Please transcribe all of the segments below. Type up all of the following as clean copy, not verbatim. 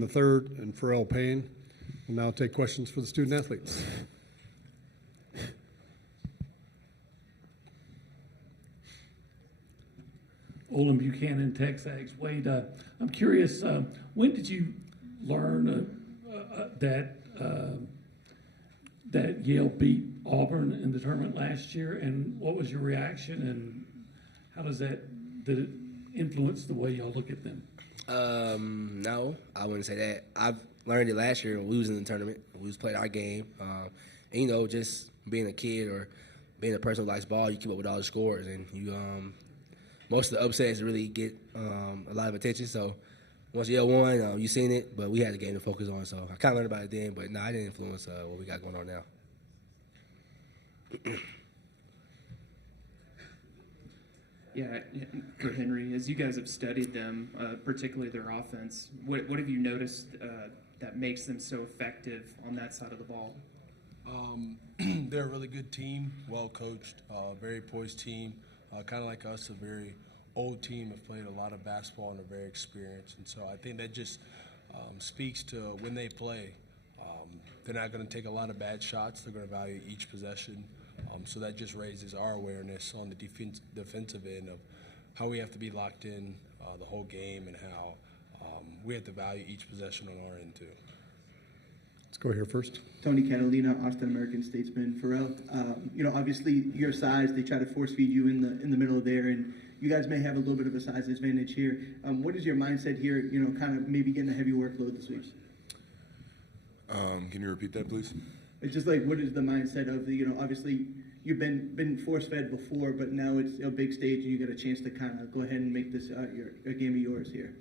the third, and Pharrell Payne will now take questions for the student athletes. Olin Buchanan, Texas. Wade, I'm curious, when did you learn that Yale beat Auburn in the tournament last year, and what was your reaction, and how did it influence the way y'all look at them? No, I wouldn't say that. I've learned it last year when we was in the tournament. We was playing our game. And, just being a kid or being a person who likes ball, you keep up with all the scores, and you most of the upsets really get a lot of attention. So once Yale won, you seen it, but we had the game to focus on. So I kind of learned about it then, but no, I didn't influence what we got going on now. Yeah, for Henry, as you guys have studied them, particularly their offense, what have you noticed that makes them so effective on that side of the ball? They're a really good team, well coached, very poised team. Kind of like us, a very old team, have played a lot of basketball and are very experienced. And so I think that just speaks to when they play, they're not going to take a lot of bad shots. They're going to value each possession. So that just raises our awareness on the defensive end of how we have to be locked in the whole game and how we have to value each possession on our end too. Let's go here first. Tony Catalina, Austin American Statesman. Pharrell, obviously your size, they try to force feed you in the middle of there, and you guys may have a little bit of a size advantage here. What is your mindset here, kind of maybe getting a heavy workload this week? Can you repeat that, please? It's just like, what is the mindset of obviously you've been force-fed before, but now it's a big stage and you get a chance to kind of go ahead and make this a game of yours here.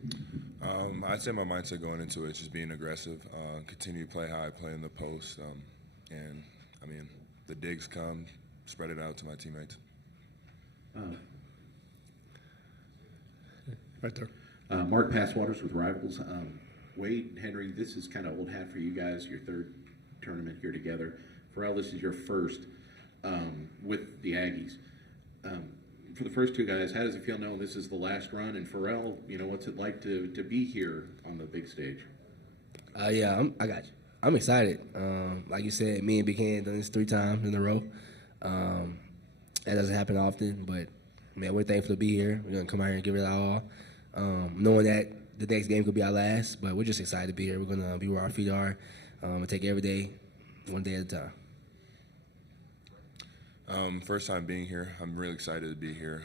I'd say my mindset going into it is just being aggressive, continue to play how I play in the post, and the digs come, spread it out to my teammates. Right there. Mark Passwaters with Rivals. Wade and Henry, this is kind of old hat for you guys, your third tournament here together. Pharrell, this is your first with the Aggies. For the first two guys, how does it feel knowing this is the last run? And Pharrell, what's it like to be here on the big stage? Yeah, I got you. I'm excited. Like you said, me and Buchanan done this 3 times in a row. That doesn't happen often, but man, we're thankful to be here. We're gonna come out here and give it our all, knowing that the next game could be our last. But we're just excited to be here. We're gonna be where our feet are, and take every day, one day at a time. First time being here. I'm really excited to be here.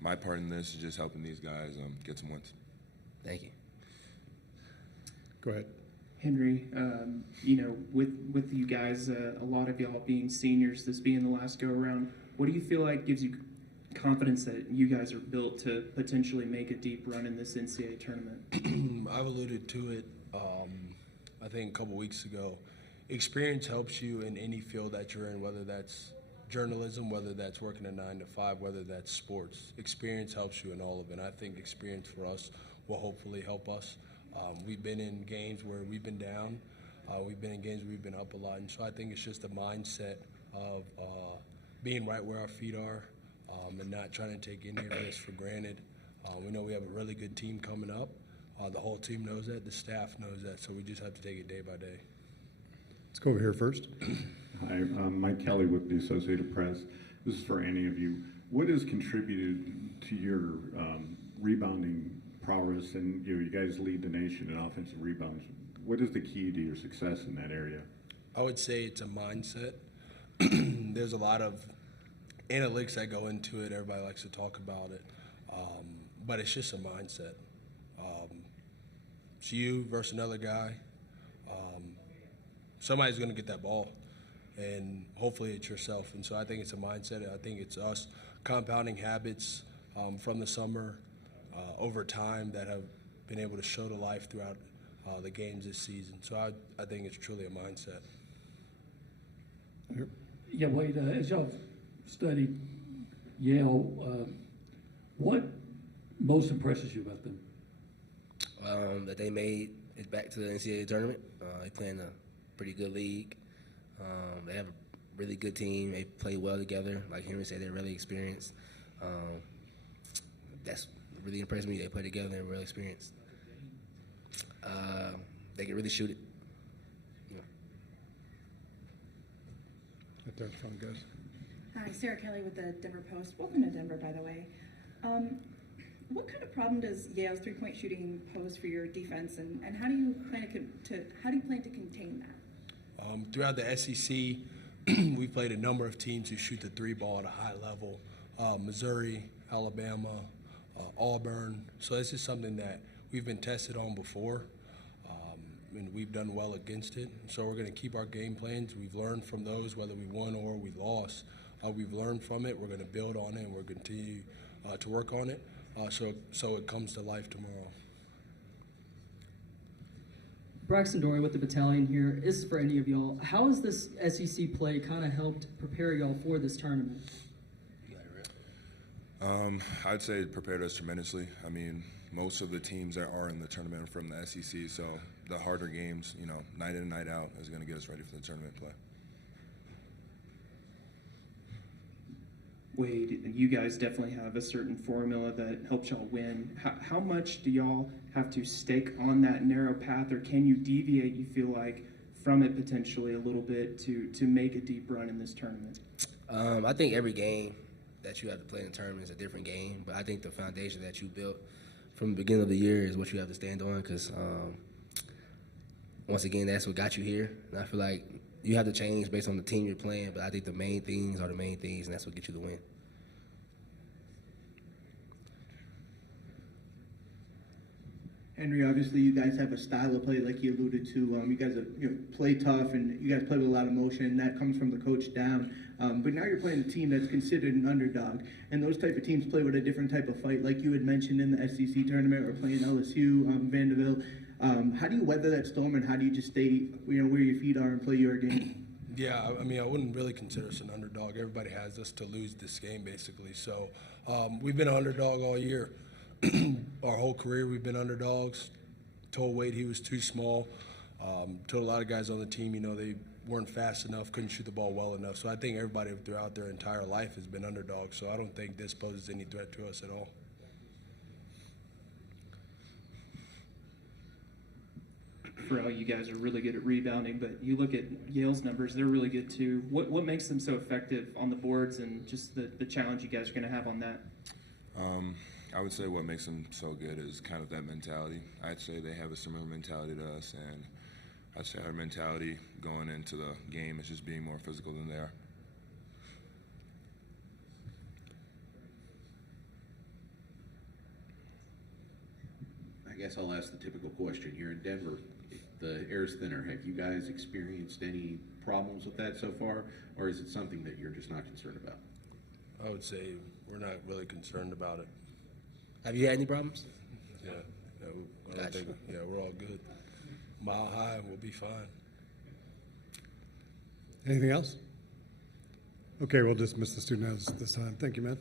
My part in this is just helping these guys get some wins. Thank you. Go ahead. Henry, with you guys, a lot of y'all being seniors, this being the last go-around, what do you feel like gives you confidence that you guys are built to potentially make a deep run in this NCAA tournament? I've alluded to it, I think a couple weeks ago. Experience helps you in any field that you're in, whether that's journalism, whether that's working a 9 to 5, whether that's sports. Experience helps you in all of it. And I think experience for us will hopefully help us. We've been in games where we've been down. We've been in games where we've been up a lot. And so I think it's just a mindset of being right where our feet are and not trying to take any of this for granted. We know we have a really good team coming up. The whole team knows that. The staff knows that. So we just have to take it day by day. Let's go over here first. Hi, Mike Kelly with the Associated Press. This is for any of you. What has contributed to your rebounding prowess? And you guys lead the nation in offensive rebounds. What is the key to your success in that area? I would say it's a mindset. There's a lot of analytics that go into it. Everybody likes to talk about it. But it's just a mindset. It's you versus another guy. Somebody's going to get that ball, and hopefully it's yourself. And so I think it's a mindset. I think it's us compounding habits from the summer over time that have been able to show to life throughout the games this season. So I think it's truly a mindset. Yeah, Wade, as y'all studied Yale, what most impresses you about them? That they made it back to the NCAA tournament. They play in a pretty good league. They have a really good team. They play well together. Like Henry said, they're really experienced. That's really impressed me. They play together. They're really experienced. they can really shoot it. Yeah. Right there in front, guys. Hi, Sarah Kelly with the Denver Post. Welcome to Denver, by the way. What kind of problem does Yale's three-point shooting pose for your defense, and how do you plan to contain that? Throughout the SEC, we've played a number of teams who shoot the three ball at a high level. Missouri, Alabama, Auburn. So this is something that we've been tested on before, and we've done well against it. So we're going to keep our game plans. We've learned from those, whether we won or we lost. We've learned from it. We're going to build on it, and we're going to continue to work on it so it comes to life tomorrow. Braxton Dory with the battalion here. This is for any of y'all. How has this SEC play kind of helped prepare y'all for this tournament? I'd say it prepared us tremendously. I mean, most of the teams that are in the tournament are from the SEC, so the harder games, night in and night out, is going to get us ready for the tournament play. Wade, you guys definitely have a certain formula that helps y'all win. How much do y'all have to stake on that narrow path, or can you deviate, you feel like, from it potentially a little bit to make a deep run in this tournament? I think every game that you have to play in the tournament is a different game, but I think the foundation that you built from the beginning of the year is what you have to stand on, because once again, that's what got you here. And I feel like you have to change based on the team you're playing, but I think the main things are the main things, and that's what gets you the win. Henry, obviously you guys have a style of play like you alluded to. You guys play tough, and you guys play with a lot of emotion, and that comes from the coach down. But now you're playing a team that's considered an underdog, and those type of teams play with a different type of fight, like you had mentioned in the SEC tournament or playing LSU, Vanderbilt. How do you weather that storm, and how do you just stay, where your feet are and play your game? Yeah, I mean, I wouldn't really consider us an underdog. Everybody has us to lose this game, basically. So we've been an underdog all year. Our whole career, we've been underdogs. Told Wade he was too small. Told a lot of guys on the team, they weren't fast enough, couldn't shoot the ball well enough. So I think everybody throughout their entire life has been underdogs. So I don't think this poses any threat to us at all. For all you guys are really good at rebounding, but you look at Yale's numbers, they're really good too. What makes them so effective on the boards, and just the challenge you guys are going to have on that? I would say what makes them so good is kind of that mentality. I'd say they have a similar mentality to us, and I'd say our mentality going into the game is just being more physical than they are. I guess I'll ask the typical question here in Denver. The air's thinner. Have you guys experienced any problems with that so far, or is it something that you're just not concerned about? I would say we're not really concerned about it. Have you had any problems? Yeah, I don't think, we're all good. Mile high, we'll be fine. Anything else? Okay, we'll dismiss the student this time. Thank you, man.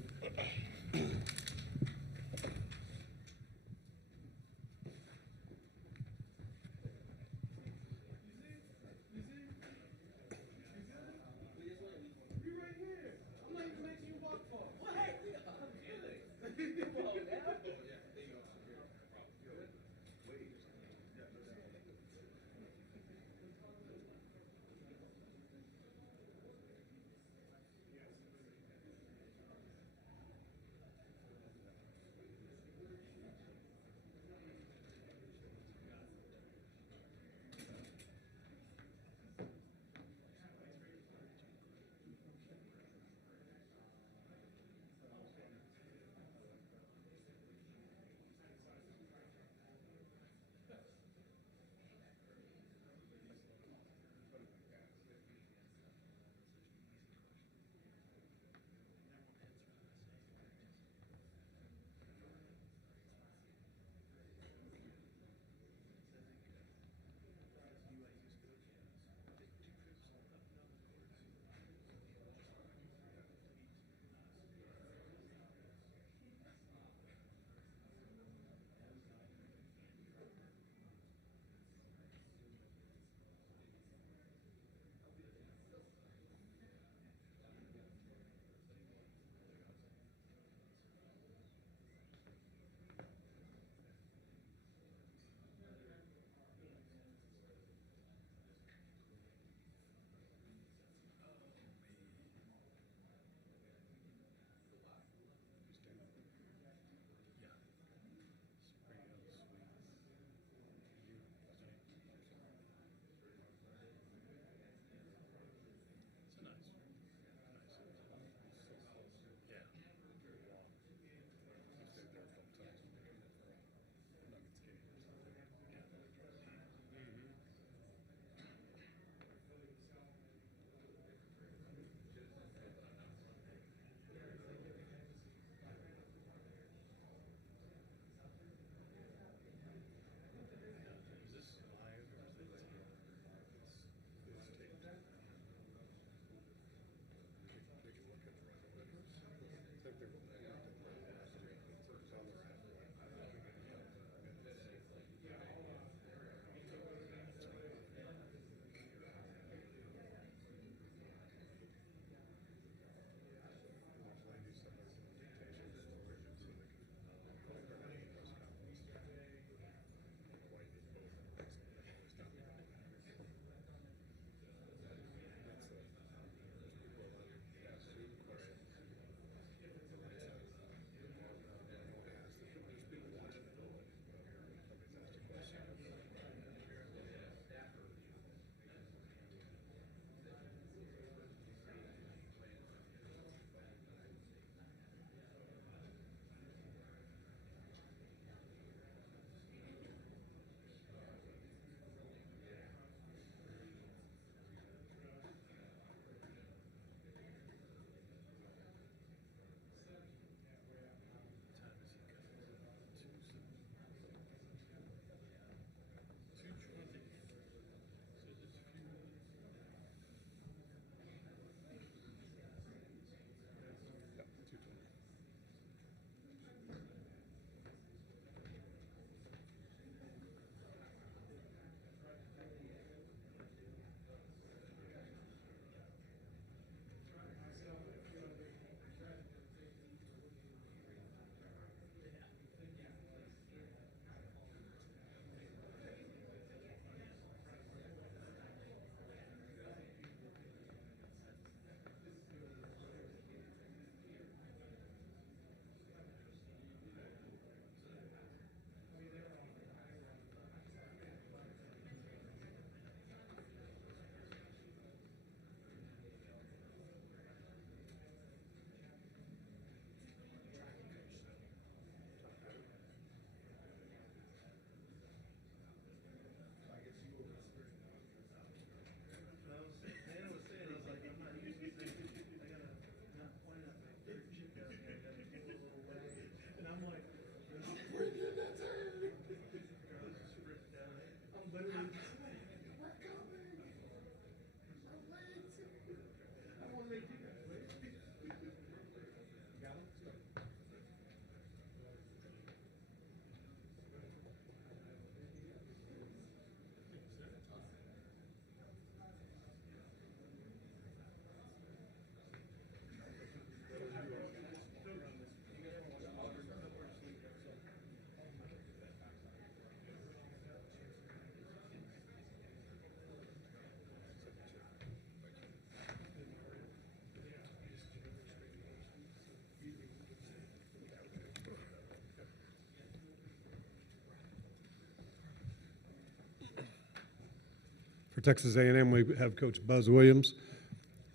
Texas A&M, we have Coach Buzz Williams.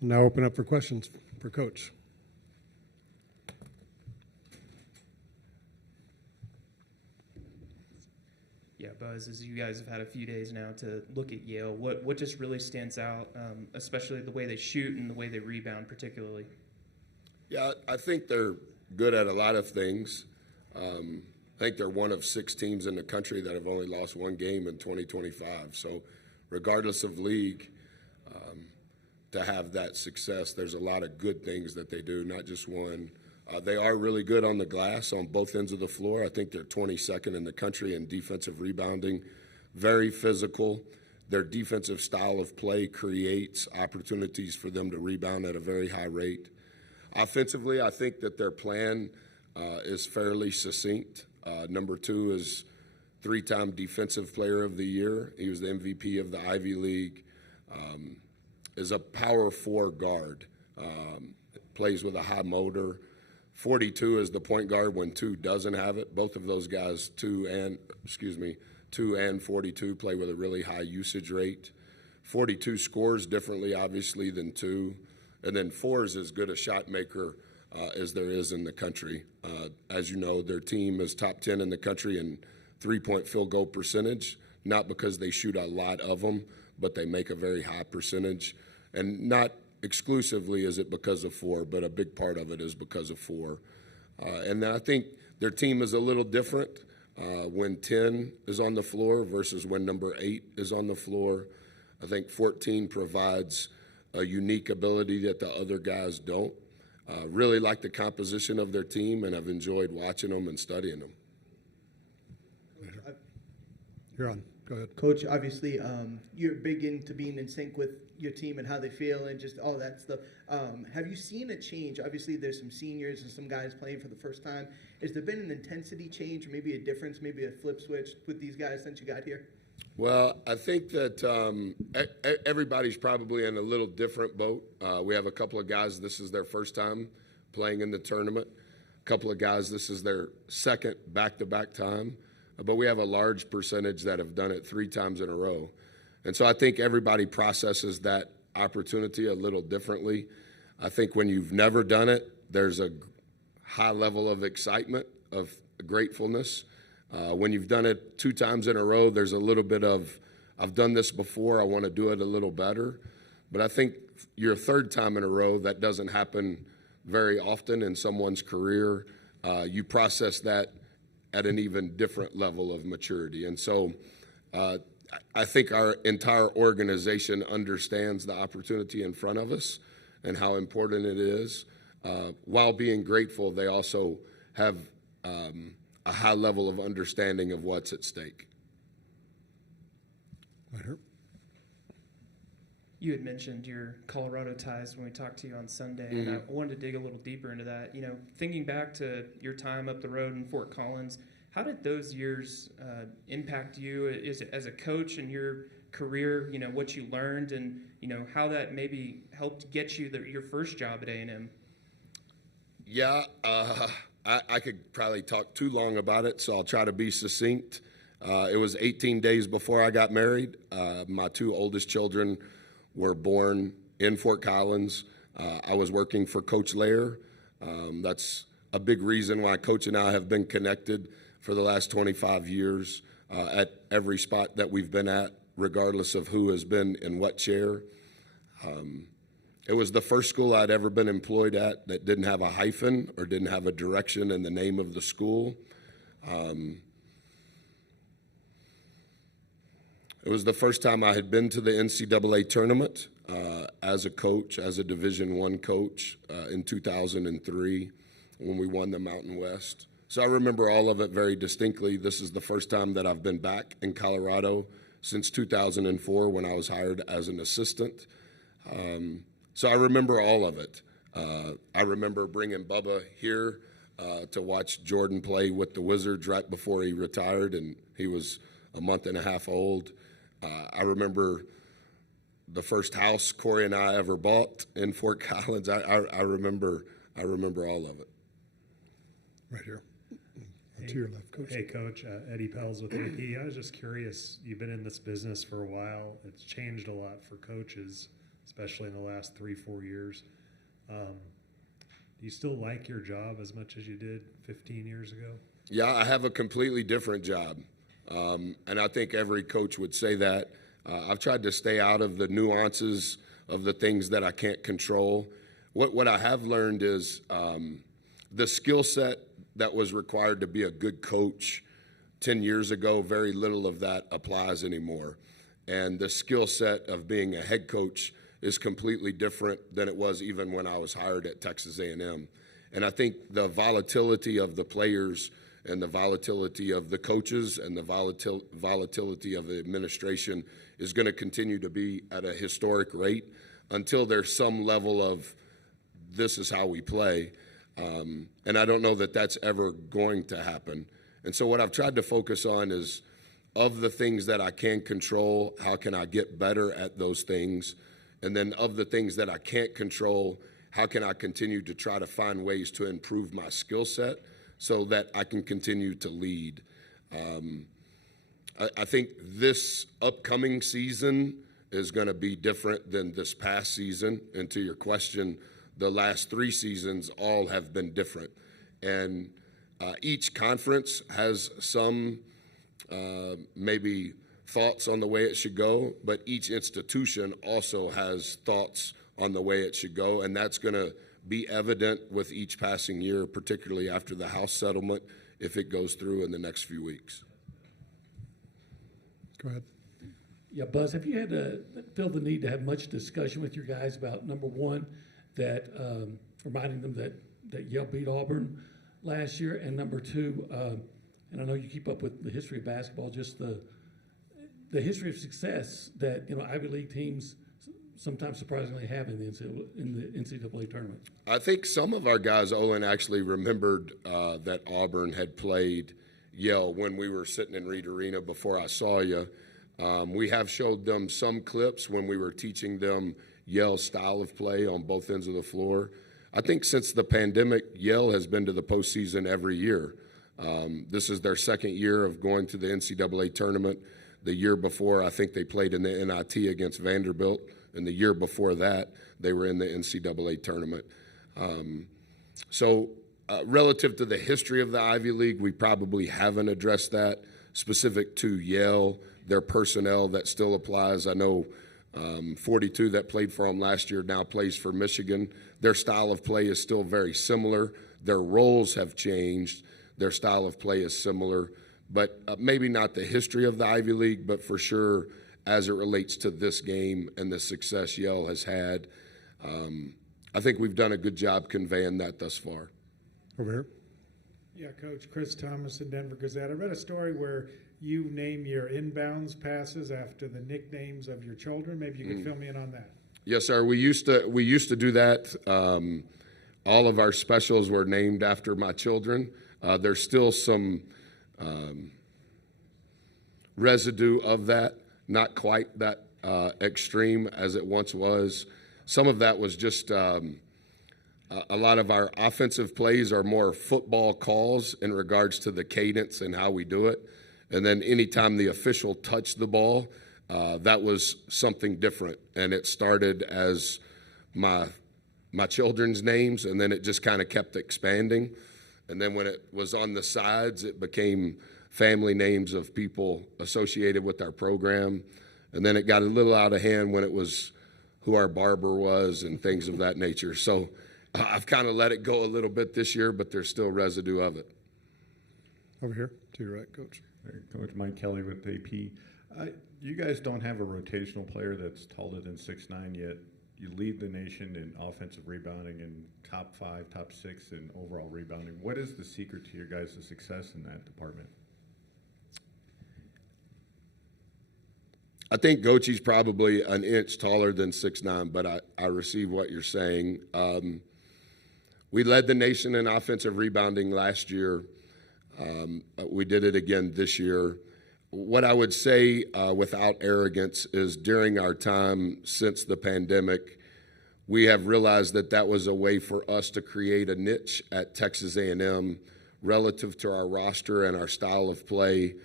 Now open up for questions for Coach. Yeah, Buzz, as you guys have had a few days now to look at Yale, what just really stands out, especially the way they shoot and the way they rebound particularly? Yeah, I think they're good at a lot of things. I think they're one of 6 teams in the country that have only lost 1 game in 2025. So regardless of league, to have that success, there's a lot of good things that they do, not just one. They are really good on the glass on both ends of the floor. I think they're 22nd in the country in defensive rebounding, very physical. Their defensive style of play creates opportunities for them to rebound at a very high rate. Offensively, I think that their plan is fairly succinct. Number 2 is 3-time Defensive Player of the Year. He was the MVP of the Ivy League. Is a power 4 guard. Plays with a high motor. 42 is the point guard when 2 doesn't have it. Both of those guys, 2 and 42, play with a really high usage rate. 42 scores differently, obviously, than 2. And then 4 is as good a shot maker as there is in the country. As you know, their team is top 10 in the country in 3-point field goal percentage, not because they shoot a lot of them, but they make a very high percentage. And not exclusively is it because of 4, but a big part of it is because of 4. And I think their team is a little different when 10 is on the floor versus when number 8 is on the floor. I think 14 provides a unique ability that the other guys don't. Really like the composition of their team, and I've enjoyed watching them and studying them. You're on. Go ahead. Coach, obviously, you're big into being in sync with your team and how they feel and just all that stuff. Have you seen a change? Obviously, there's some seniors and some guys playing for the first time. Has there been an intensity change, or maybe a difference, maybe a flip switch with these guys since you got here? Well, I think that everybody's probably in a little different boat. We have a couple of guys, this is their first time playing in the tournament. A couple of guys, this is their second back-to-back time. But we have a large percentage that have done it 3 times in a row. And so I think everybody processes that opportunity a little differently. I think when you've never done it, there's a high level of excitement, of gratefulness. When you've done it 2 times in a row, there's a little bit of, I've done this before, I want to do it a little better. But I think your 3rd time in a row, that doesn't happen very often in someone's career. You process that at an even different level of maturity. And so I think our entire organization understands the opportunity in front of us and how important it is. While being grateful, they also have a high level of understanding of what's at stake. Right here. You had mentioned your Colorado ties when we talked to you on Sunday, and I wanted to dig a little deeper into that. You know, thinking back to your time up the road in Fort Collins, how did those years impact you as a coach in your career? You know, what you learned, and you know how that maybe helped get you your first job at A&M. Yeah, I could probably talk too long about it, so I'll try to be succinct. It was 18 days before I got married. My 2 oldest children were born in Fort Collins. I was working for Coach Lair. That's a big reason why Coach and I have been connected for the last 25 years at every spot that we've been at, regardless of who has been in what chair. It was the first school I'd ever been employed at that didn't have a hyphen or didn't have a direction in the name of the school. It was the first time I had been to the NCAA tournament as a coach, as a Division I coach in 2003 when we won the Mountain West. So I remember all of it very distinctly. This is the first time that I've been back in Colorado since 2004 when I was hired as an assistant. So I remember all of it. I remember bringing Bubba here to watch Jordan play with the Wizards right before he retired, and he was a month and a half old. I remember the first house Corey and I ever bought in Fort Collins. I remember all of it. Right here. To your left, Coach. Hey, Coach. Eddie Pels with AP. I was just curious. You've been in this business for a while. It's changed a lot for coaches, especially in the last 3-4 years. Do you still like your job as much as you did 15 years ago? Yeah, I have a completely different job. And I think every coach would say that. I've tried to stay out of the nuances of the things that I can't control. What I have learned is the skill set that was required to be a good coach 10 years ago, very little of that applies anymore. And the skill set of being a head coach is completely different than it was even when I was hired at Texas A&M. And I think the volatility of the players and the volatility of the coaches and the volatility of the administration is going to continue to be at a historic rate until there's some level of this is how we play. And I don't know that that's ever going to happen. And so what I've tried to focus on is, of the things that I can control, how can I get better at those things? And then of the things that I can't control, how can I continue to try to find ways to improve my skill set so that I can continue to lead? I think this upcoming season is going to be different than this past season. And to your question, the last 3 seasons all have been different. And each conference has some maybe thoughts on the way it should go, but each institution also has thoughts on the way it should go, and that's going to be evident with each passing year, particularly after the House settlement, if it goes through in the next few weeks. Go ahead. Yeah, Buzz, have you had to feel the need to have much discussion with your guys about, number one, that reminding them that Yale beat Auburn last year, and number two, and I know you keep up with the history of basketball, just the history of success that Ivy League teams sometimes surprisingly have in the NCAA tournament. I think some of our guys, Olin, actually remembered that Auburn had played Yale when we were sitting in Reed Arena before I saw you. We have showed them some clips when we were teaching them Yale's style of play on both ends of the floor. I think since the pandemic, Yale has been to the postseason every year. This is their second year of going to the NCAA tournament. The year before, I think they played in the NIT against Vanderbilt, and the year before that, they were in the NCAA tournament. Relative to the history of the Ivy League, we probably haven't addressed that. Specific to Yale, their personnel, that still applies. I know 42 that played for them last year now plays for Michigan. Their style of play is still very similar. Their roles have changed. Their style of play is similar, but maybe not the history of the Ivy League, but for sure as it relates to this game and the success Yale has had. I think we've done a good job conveying that thus far. Over here. Yeah, Coach Chris Thomas in Denver Gazette. I read a story where you name your inbounds passes after the nicknames of your children. Maybe you could fill me in on that. Yes, sir. We used to do that. All of our specials were named after my children. There's still some residue of that, not quite that extreme as it once was. Some of that was just a lot of our offensive plays are more football calls in regards to the cadence and how we do it. And then anytime the official touched the ball, that was something different. And it started as my children's names, and then it just kind of kept expanding. And then when it was on the sides, it became family names of people associated with our program. And then it got a little out of hand when it was who our barber was and things of that nature. So I've kind of let it go a little bit this year, but there's still residue of it. Over here, to your right, Coach. Coach Mike Kelly with AP. You guys don't have a rotational player that's taller than 6'9", yet you lead the nation in offensive rebounding and top 5, top 6 in overall rebounding. What is the secret to your guys' success in that department? I think Gochi's probably an inch taller than 6'9", but I receive what you're saying. We led the nation in offensive rebounding last year. We did it again this year. What I would say without arrogance is during our time since the pandemic, we have realized that that was a way for us to create a niche at Texas A&M relative to our roster and our style of play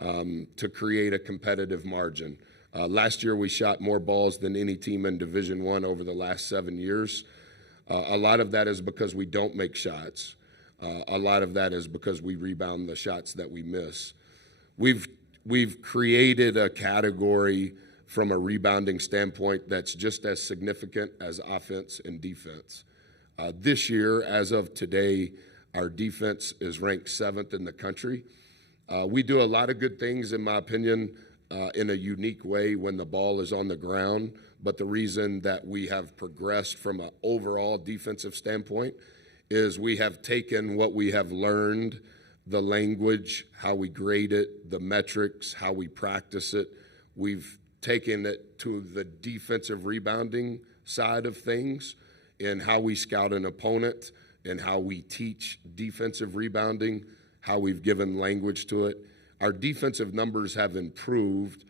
to create a competitive margin. Last year, we shot more balls than any team in Division I over the last 7 years. A lot of that is because we don't make shots. A lot of that is because we rebound the shots that we miss. We've created a category from a rebounding standpoint that's just as significant as offense and defense. This year, as of today, our defense is ranked 7th in the country. We do a lot of good things, in my opinion, in a unique way when the ball is on the ground. But the reason that we have progressed from an overall defensive standpoint is we have taken what we have learned, the language, how we grade it, the metrics, how we practice it. We've taken it to the defensive rebounding side of things and how we scout an opponent and how we teach defensive rebounding, how we've given language to it. Our defensive numbers have improved,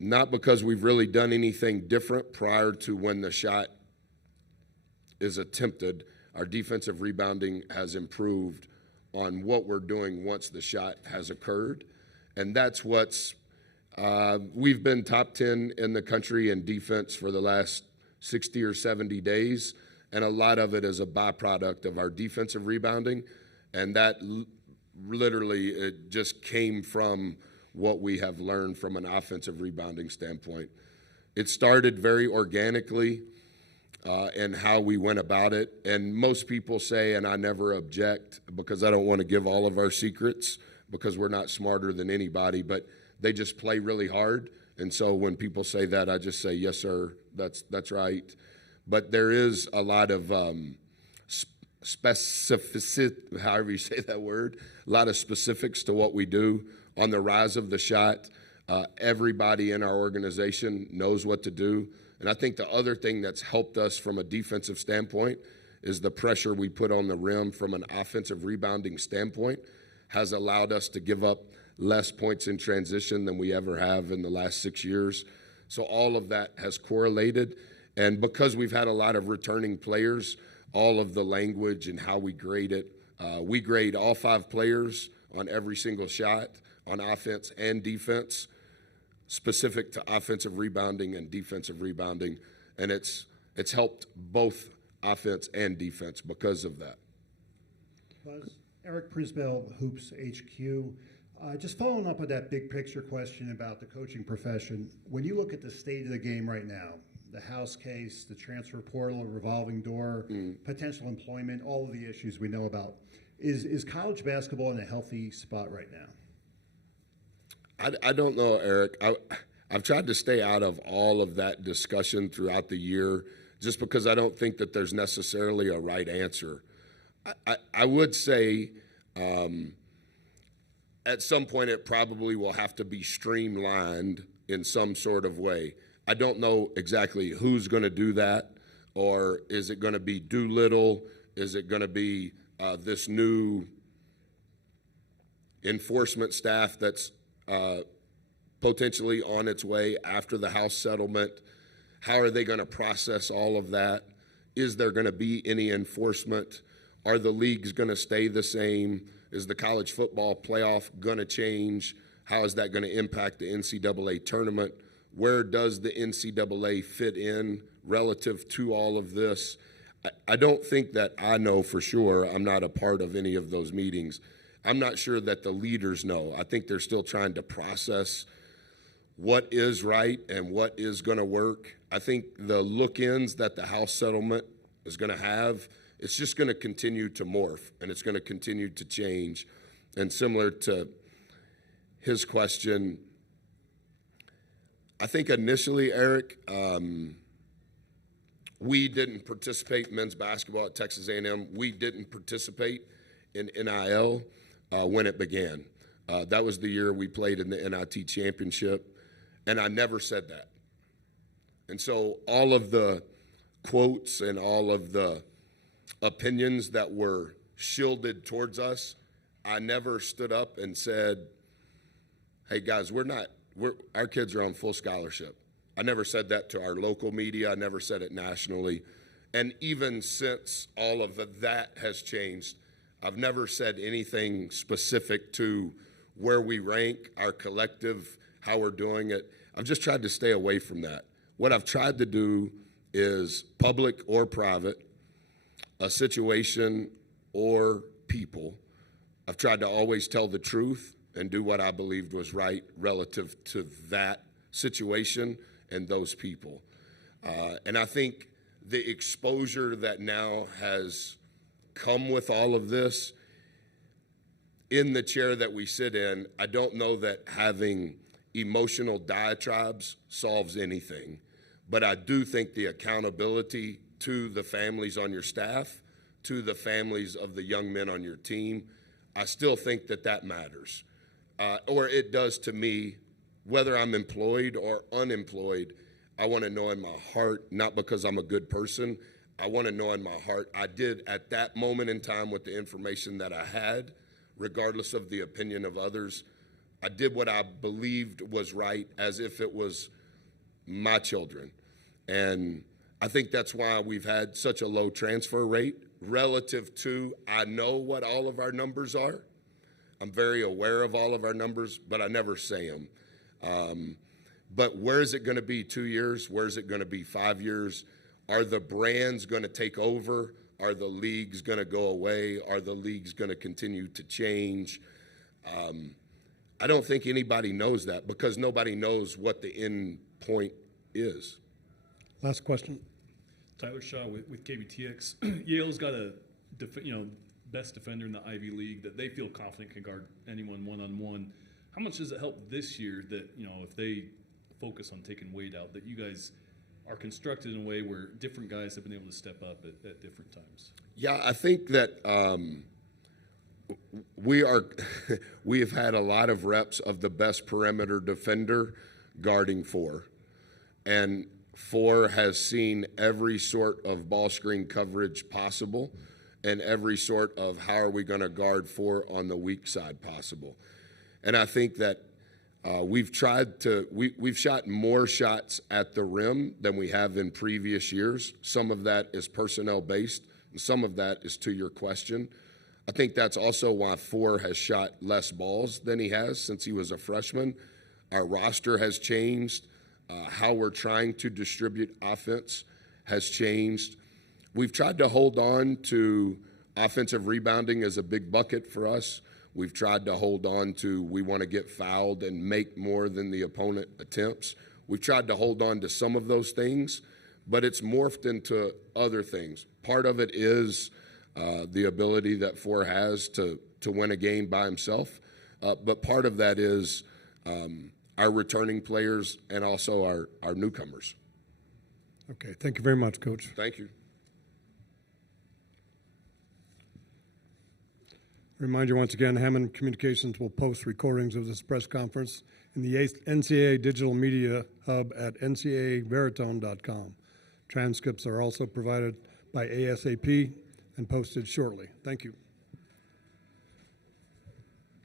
not because we've really done anything different prior to when the shot is attempted. Our defensive rebounding has improved on what we're doing once the shot has occurred. And that's what's we've been top 10 in the country in defense for the last 60 or 70 days, and a lot of it is a byproduct of our defensive rebounding, and that literally it just came from what we have learned from an offensive rebounding standpoint. It started very organically in how we went about it, and most people say, and I never object because I don't want to give all of our secrets because we're not smarter than anybody, but they just play really hard. And so when people say that, I just say, yes, sir, that's right. But there is a lot of specificity, however you say that word, a lot of specifics to what we do on the rise of the shot. Everybody in our organization knows what to do. And I think the other thing that's helped us from a defensive standpoint is the pressure we put on the rim from an offensive rebounding standpoint has allowed us to give up less points in transition than we ever have in the last 6 years. So all of that has correlated. And because we've had a lot of returning players, all of the language and how we grade it, we grade all 5 players on every single shot on offense and defense, specific to offensive rebounding and defensive rebounding. And it's helped both offense and defense because of that. Buzz, Eric Prisbell, Hoops HQ. Just following up on that big picture question about the coaching profession, when you look at the state of the game right now, the House case, the transfer portal, revolving door, potential employment, all of the issues we know about, is college basketball in a healthy spot right now? I don't know, Eric. I've tried to stay out of all of that discussion throughout the year just because I don't think that there's necessarily a right answer. I would say at some point it probably will have to be streamlined in some sort of way. I don't know exactly who's going to do that, or is it going to be Doolittle? Is it going to be this new enforcement staff that's potentially on its way after the House settlement? How are they going to process all of that? Is there going to be any enforcement? Are the leagues going to stay the same? Is the college football playoff going to change? How is that going to impact the NCAA tournament? Where does the NCAA fit in relative to all of this? I don't think that I know for sure. I'm not a part of any of those meetings. I'm not sure that the leaders know. I think they're still trying to process what is right and what is going to work. I think the look-ins that the House settlement is going to have, it's just going to continue to morph, and it's going to continue to change. And similar to his question, I think initially, Eric, we didn't participate in men's basketball at Texas A&M. We didn't participate in NIL when it began. That was the year we played in the NIT championship, and I never said that. And so all of the quotes and all of the opinions that were shielded towards us, I never stood up and said, hey, guys, our kids are on full scholarship. I never said that to our local media. I never said it nationally. And even since all of that has changed, I've never said anything specific to where we rank, our collective, how we're doing it. I've just tried to stay away from that. What I've tried to do is public or private, a situation or people. I've tried to always tell the truth and do what I believed was right relative to that situation and those people. And I think the exposure that now has come with all of this, in the chair that we sit in, I don't know that having emotional diatribes solves anything, but I do think the accountability to the families on your staff, to the families of the young men on your team, I still think that that matters. Or it does to me, whether I'm employed or unemployed. I want to know in my heart, not because I'm a good person, I want to know in my heart, I did at that moment in time with the information that I had, regardless of the opinion of others, I did what I believed was right as if it was my children. And I think that's why we've had such a low transfer rate relative to, I know what all of our numbers are. I'm very aware of all of our numbers, but I never say them. But where is it going to be 2 years? Where is it going to be 5 years? Are the brands going to take over? Are the leagues going to go away? Are the leagues going to continue to change? I don't think anybody knows that because nobody knows what the end point is. Last question. Tyler Shaw with KBTX. Yale's got a best defender in the Ivy League that they feel confident can guard anyone one-on-one. How much does it help this year that, if they focus on taking Wade out, that you guys are constructed in a way where different guys have been able to step up at different times? Yeah, I think that we have had a lot of reps of the best perimeter defender guarding 4. And 4 has seen every sort of ball screen coverage possible and every sort of how are we going to guard 4 on the weak side possible. And I think that we've shot more shots at the rim than we have in previous years. Some of that is personnel based, and some of that is to your question. I think that's also why 4 has shot less balls than he has since he was a freshman. Our roster has changed. How we're trying to distribute offense has changed. We've tried to hold on to offensive rebounding as a big bucket for us. We've tried to hold on to we want to get fouled and make more than the opponent attempts. We've tried to hold on to some of those things, but it's morphed into other things. Part of it is the ability that 4 has to win a game by himself, but part of that is our returning players and also our newcomers. Okay, thank you very much, Coach. Thank you. Remind you once again, Hammond Communications will post recordings of this press conference in the NCAA Digital Media Hub at ncaaveritone.com. Transcripts are also provided by ASAP and posted shortly. Thank you.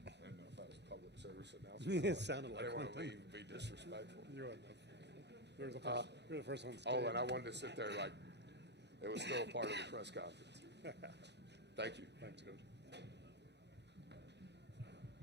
I didn't know if that was public service announcement. It sounded like I didn't want to one. leave and be disrespectful. You're the first one. Oh, and I wanted to sit there like it was still a part of the press conference. Thank you. Thanks, Coach.